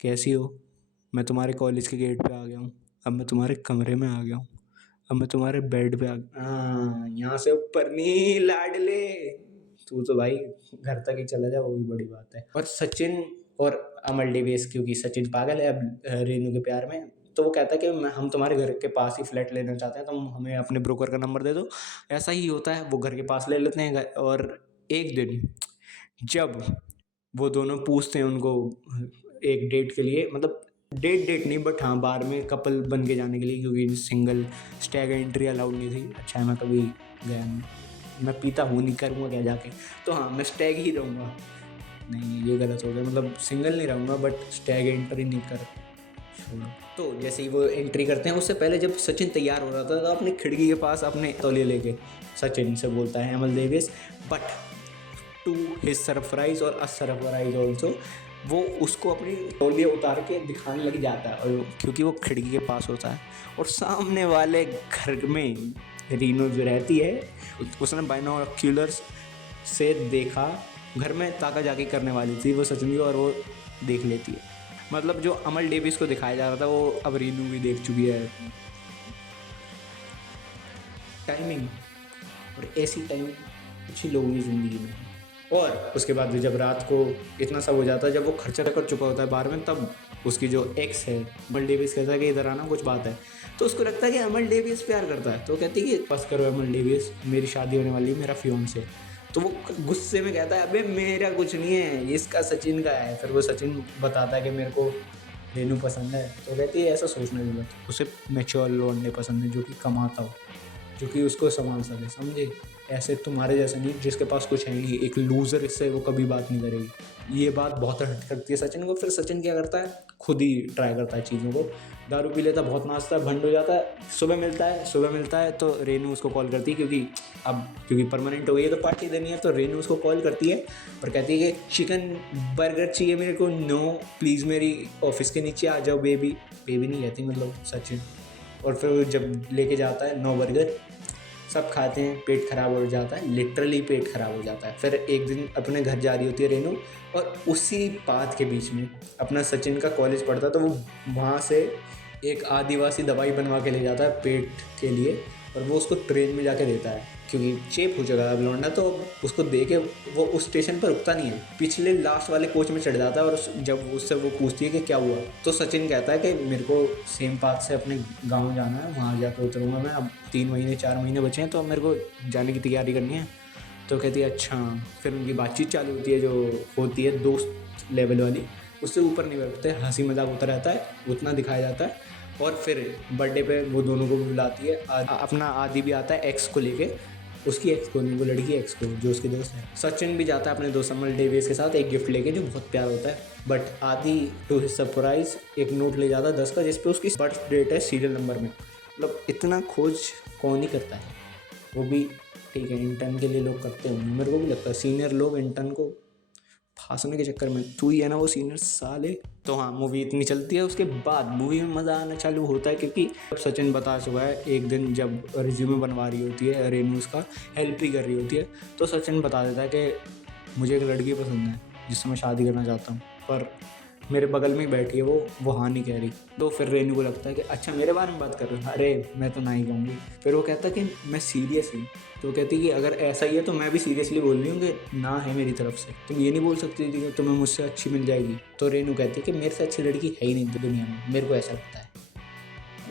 कैसी हो? मैं तुम्हारे कॉलेज के गेट पे आ गया हूँ। अब मैं तुम्हारे कमरे में आ गया हूँ। अब मैं तुम्हारे बेड पे आ हाँ, यहाँ से ऊपर नहीं लाडले। तू तो भाई घर तक ही चला जा, वो भी बड़ी बात है। और सचिन और अमल डेविस, क्योंकि सचिन पागल है अब रेनू के प्यार में, तो वो कहता है कि हम तुम्हारे घर के पास ही फ्लैट लेना चाहते हैं, तुम हमें अपने ब्रोकर का नंबर दे दो। ऐसा ही होता है, वो घर के पास ले लेते हैं और एक दिन जब वो दोनों पूछते हैं उनको एक डेट के लिए, मतलब डेट डेट नहीं बट हाँ बार में कपल बन के जाने के लिए, क्योंकि सिंगल स्टैग एंट्री अलाउड नहीं थी। अच्छा है मैं कभी गया नहीं, मैं पीता हूँ नहीं, करूँगा क्या जाके। तो हाँ मैं स्टैग ही रहूँगा। नहीं ये गलत हो गया, मतलब सिंगल नहीं रहूँगा बट स्टैग एंट्री नहीं कर छोड़ो। तो जैसे ही वो एंट्री करते हैं, उससे पहले जब सचिन तैयार हो रहा था तो अपनी खिड़की के पास अपने तौलिया लेके सचिन से बोलता है Amal Davis, but to his surprise और अस सरप्राइज ऑल्सो वो उसको अपनी तौलिया उतार के दिखाने लग जाता है, और क्योंकि वो खिड़की के पास होता है और सामने वाले घर में रीनो जो रहती है, उसने बाइनोक्यूलर्स से देखा। घर में ताका जाकी करने वाली थी वो सचिन की, और वो देख लेती है। मतलब जो अमल डेविस को दिखाया जा रहा था वो अब रीनू भी देख चुकी है। टाइमिंग, और ऐसी टाइमिंग कुछ ही लोगों की ज़िंदगी में। और उसके बाद जब रात को इतना सब हो जाता है, जब वो खर्चा कर चुका होता है बार में, तब उसकी जो एक्स है अमल डेविस कहता है कि इधर आना कुछ बात है। तो उसको लगता है कि अमल डेविस प्यार करता है, तो कहती है कि बस करो अमल डेविस, मेरी शादी होने वाली है, मेरा फियोंसे। तो वो गुस्से में कहता है अबे मेरा कुछ नहीं है, इसका सचिन का है। फिर वो सचिन बताता है कि मेरे को रेनू पसंद है। तो कहती है ऐसा सोचने की मत, उसे मैच्योर लौंडे पसंद है जो कि कमाता हो, जो कि उसको संभाल सके, समझे? ऐसे तुम्हारे जैसे नहीं जिसके पास कुछ है नहीं, एक लूज़र, इससे वो कभी बात नहीं करेगी। ये बात बहुत हर्ट करती है सचिन को। फिर सचिन क्या करता है, खुद ही ट्राई करता है चीज़ों को। दारू पी लेता है, बहुत नाचता है, भंड हो जाता है। सुबह मिलता है तो रेनू उसको कॉल करती है, क्योंकि परमानेंट हो गई है तो पार्टी देनी है। तो रेनू उसको कॉल करती है और कहती है कि चिकन बर्गर चाहिए मेरे को। नो प्लीज़ मेरी ऑफिस के नीचे आ जाओ बेबी। बेबी नहीं कहती, मतलब सचिन। और फिर जब लेके जाता है 9 बर्गर, सब खाते हैं, पेट खराब हो जाता है, लिटरली पेट खराब हो जाता है। फिर एक दिन अपने घर जा रही होती है रेनू, और उसी बात के बीच में अपना सचिन का कॉलेज पढ़ता है, तो वो वहाँ से एक आदिवासी दवाई बनवा के ले जाता है पेट के लिए, और वो उसको ट्रेन में जाके देता है, क्योंकि चेप हो चुका है लौंडा। तो उसको दे के वो उस स्टेशन पर रुकता नहीं है, पिछले लास्ट वाले कोच में चढ़ जाता है। और जब उससे वो पूछती है कि क्या हुआ, तो सचिन कहता है कि मेरे को सेम पाथ से अपने गांव जाना है, वहाँ जाकर उतरूँगा मैं। अब 3-4 महीने बचे हैं तो मेरे को जाने की तैयारी करनी है। तो कहती है अच्छा। फिर उनकी बातचीत चालू होती है, जो होती है दोस्त लेवल वाली, उससे ऊपर नहीं बैठते, हंसी मजाक होता रहता है, उतना दिखाया जाता है। और फिर बर्थडे पे वो दोनों को बुलाती है, अपना आदि भी आता है एक्स को लेके, उसकी एक्स को नहीं, वो लड़की एक्स को जो उसकी दोस्त है। सचिन भी जाता है अपने दोस्त अमल डेविस के साथ एक गिफ्ट लेके, जो बहुत प्यार होता है। बट आदि टू हिज सरप्राइज एक नोट ले जाता है 10 का, जिसपे उसकी बर्थ डेट है सीरियल नंबर में। मतलब इतना खोज कौन ही करता है, वो भी ठीक है इंटर्न के लिए लोग करते होंगे, मेरे को भी लगता है सीनियर लोग इंटर्न को फांसने के चक्कर में। तू ही है ना वो सीनियर साले। तो हाँ मूवी इतनी चलती है, उसके बाद मूवी में मज़ा आना चालू होता है, क्योंकि जब सचिन बता चुका है, एक दिन जब रिज्यूमे बनवा रही होती है रेनू, उसका हेल्प ही कर रही होती है, तो सचिन बता देता है कि मुझे एक लड़की पसंद है जिससे मैं शादी करना चाहता हूँ, पर मेरे बगल में ही बैठी है वो हाँ नहीं कह रही। तो फिर रेनू को लगता है कि अच्छा मेरे बारे में बात कर रहे हो, अरे मैं तो ना ही कहूँगी। फिर वो कहता है कि मैं सीरियस हूँ। तो वो कहती है कि अगर ऐसा ही है तो मैं भी सीरियसली बोल रही हूँ कि ना है मेरी तरफ से, तुम ये नहीं बोल सकती थी कि तुम्हें मुझसे अच्छी मिल जाएगी। तो रेनू कहती है कि मेरे से अच्छी लड़की है ही नहीं दुनिया में, मेरे को ऐसा लगता है।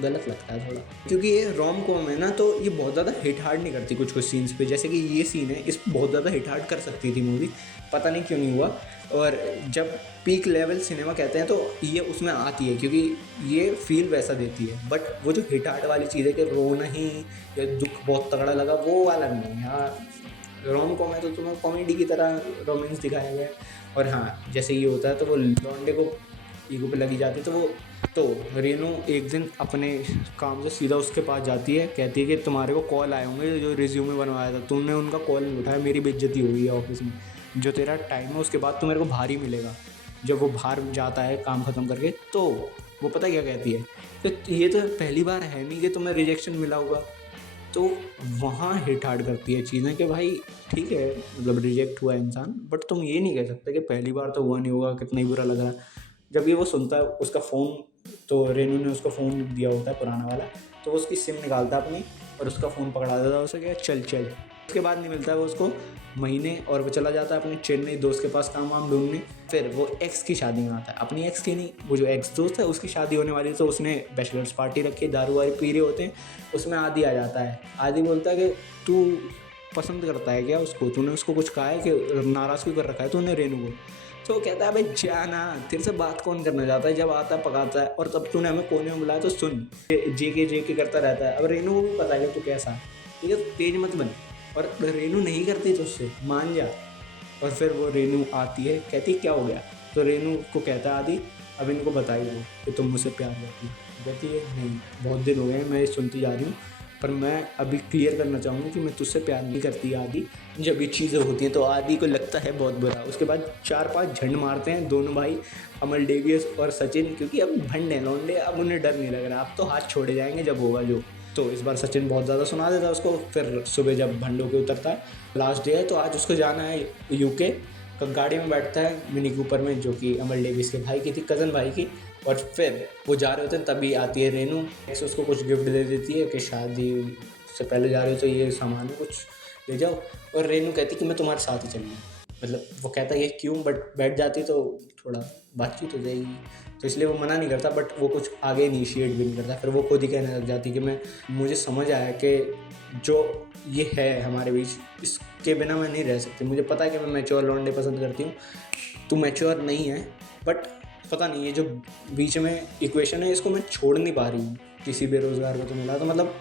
गलत लगता है थोड़ा, क्योंकि ये रोम कॉम है ना, तो ये बहुत ज़्यादा हिट हार्ड नहीं करती कुछ सीन्स पे। जैसे कि ये सीन है, इस पर बहुत ज़्यादा हिट हार्ड कर सकती थी मूवी, पता नहीं क्यों नहीं हुआ। और जब पीक लेवल सिनेमा कहते हैं तो ये उसमें आती है, क्योंकि ये फील वैसा देती है। बट वो जो हिट हार्ट वाली चीज़ है कि रोना ही या दुख बहुत तगड़ा लगा, वो वाला नहीं है। यहाँ रोम कॉम है तो तुम्हें कॉमेडी की तरह रोमांस दिखाया गया है। और हाँ जैसे ये होता है तो वो लौंडे को ईगो पे लगी जाती है, तो रेनू एक दिन अपने काम से सीधा उसके पास जाती है, कहती है कि तुम्हारे को कॉल आए होंगे, जो रिज्यूमे बनवाया था तुमने उनका कॉल नहीं उठाया, मेरी बेइज्जती हो गई है ऑफिस में, जो तेरा टाइम है उसके बाद तो मेरे को बाहर ही मिलेगा। जब वो बाहर जाता है काम ख़त्म करके, तो वो पता क्या कहती है कि ये तो पहली बार है नहीं कि तुम्हें रिजेक्शन मिला होगा। तो वहाँ हिट हार्ड करती है चीज़ें कि भाई ठीक है, मतलब रिजेक्ट हुआ इंसान, बट तुम ये नहीं कह सकते कि पहली बार तो हुआ नहीं होगा, कितना ही बुरा लग रहा है। जब ये वो सुनता है उसका फ़ोन, तो रेनू ने उसको फ़ोन दिया होता है पुराना वाला, तो वो उसकी सिम निकालता है अपनी और उसका फ़ोन पकड़ा देता है उसे, क्या चल चल। उसके बाद नहीं मिलता है वो उसको महीने, और वो चला जाता है अपने चेन्नई दोस्त के पास काम वाम ढूंढने। फिर वो एक्स की शादी में आता है, अपनी एक्स की नहीं, वो जो एक्स दोस्त है उसकी शादी होने वाली है, तो उसने बैचलर्स पार्टी रखी, दारू वारू पी रहे होते हैं। उसमें आदि आ जाता है। आदि बोलता है कि तू पसंद करता है क्या उसको, तूने उसको कुछ कहा है कि नाराज़ क्यों कर रखा है तूने रेनू को। तो वो कहता है भाई जाना, तेरे से बात कौन करना चाहता है, जब आता है पकाता है, और तब तूने हमें कोने में बुलाया तो सुन, जे के करता रहता है। अब रेनू को भी पता है कि तू कैसा है, ठीक है, तो तेज मत बन। और रेनू नहीं करती तो उससे मान जा। और फिर वो रेनू आती है, कहती क्या हो गया, तो रेनू को कहता है आदि अब इनको बताई दो कि तुम मुझसे प्यार करती हो। कहती है नहीं, बहुत दिन हो गए हैं मैं ये सुनती जा रही हूँ, पर मैं अभी क्लियर करना चाहूँगी कि मैं तुझसे प्यार नहीं करती आदि। जब ये चीज़ें होती हैं तो आदि को लगता है बहुत बुरा। उसके बाद 4-5 झंड मारते हैं दोनों भाई, अमल डेवियस और सचिन, क्योंकि अब भंड हैं लौंडे, अब उन्हें डर नहीं लग रहा, अब तो हाथ छोड़े जाएंगे जब होगा जो। तो इस बार सचिन बहुत ज़्यादा सुना देता है उसको। फिर सुबह जब भंड होके उतरता है, लास्ट डे है, तो आज उसको जाना है यूके। तो गाड़ी में बैठता है मिनी कूपर में, जो कि अमल डेविस के भाई की थी, कज़न भाई की। और फिर वो जा रहे होते हैं, तभी आती है रेनू, ऐसे उसको कुछ गिफ्ट दे देती है कि शादी से पहले जा रही हो तो ये सामान है, कुछ ले जाओ। और रेनू कहती कि मैं तुम्हारे साथ ही चलूँगी। मतलब वो कहता है ये क्यों, बट बैठ जाती तो थोड़ा बातचीत हो जाएगी, तो इसलिए वो मना नहीं करता, बट वो कुछ आगे इनिशिएट भी नहीं करता। फिर वो खुद ही कहने लग जाती कि मुझे समझ आया कि जो ये है हमारे बीच, इसके बिना मैं नहीं रह सकती। मुझे पता है कि मैं मैच्योर लौंडे पसंद करती हूँ, तू मैच्योर नहीं है, बट पता नहीं ये जो बीच में इक्वेशन है इसको मैं छोड़ नहीं पा रही हूँ। किसी बेरोज़गार को तो मिला, तो मतलब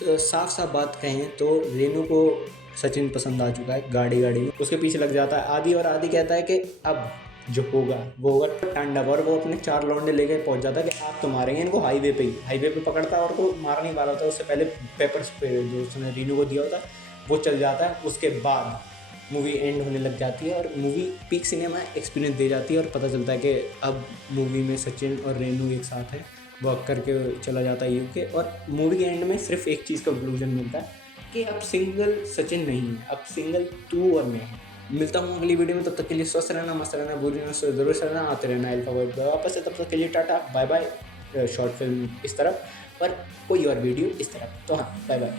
साफ साफ बात कहें तो रेनू को सचिन पसंद आ चुका है। गाड़ी में उसके पीछे लग जाता है आदि, और आदि कहता है कि अब जो होगा वो होगा तांडव। और वो अपने 4 लौंडे लेके पहुंच जाता है कि आप तो मारेंगे इनको हाईवे पे पकड़ता है, और को मार नहीं पा रहा होता उससे पहले पेपर्स पे जो उसने रीनू को दिया होता है वो चल जाता है। उसके बाद मूवी एंड होने लग जाती है, और मूवी पीक सिनेमा एक्सपीरियंस दे जाती है, और पता चलता है कि अब मूवी में सचिन और रेनू एक साथ है, वर्क करके चला जाता है यूके। और मूवी के एंड में सिर्फ एक चीज़ का कंक्लूजन मिलता है कि अब सिंगल सचिन नहीं है, अब सिंगल तू और मैं है। मिलता हूँ अगली वीडियो में, तब तक के लिए स्वस्थ रहना, मस्त रहना, बुरी ना से जरूर रहना, आते रहना अल्फा वर्ड वापस से। तब तक के लिए tata bye bye. Short film इस तरफ और कोई और वीडियो इस तरफ, तो हाँ बाय बाय।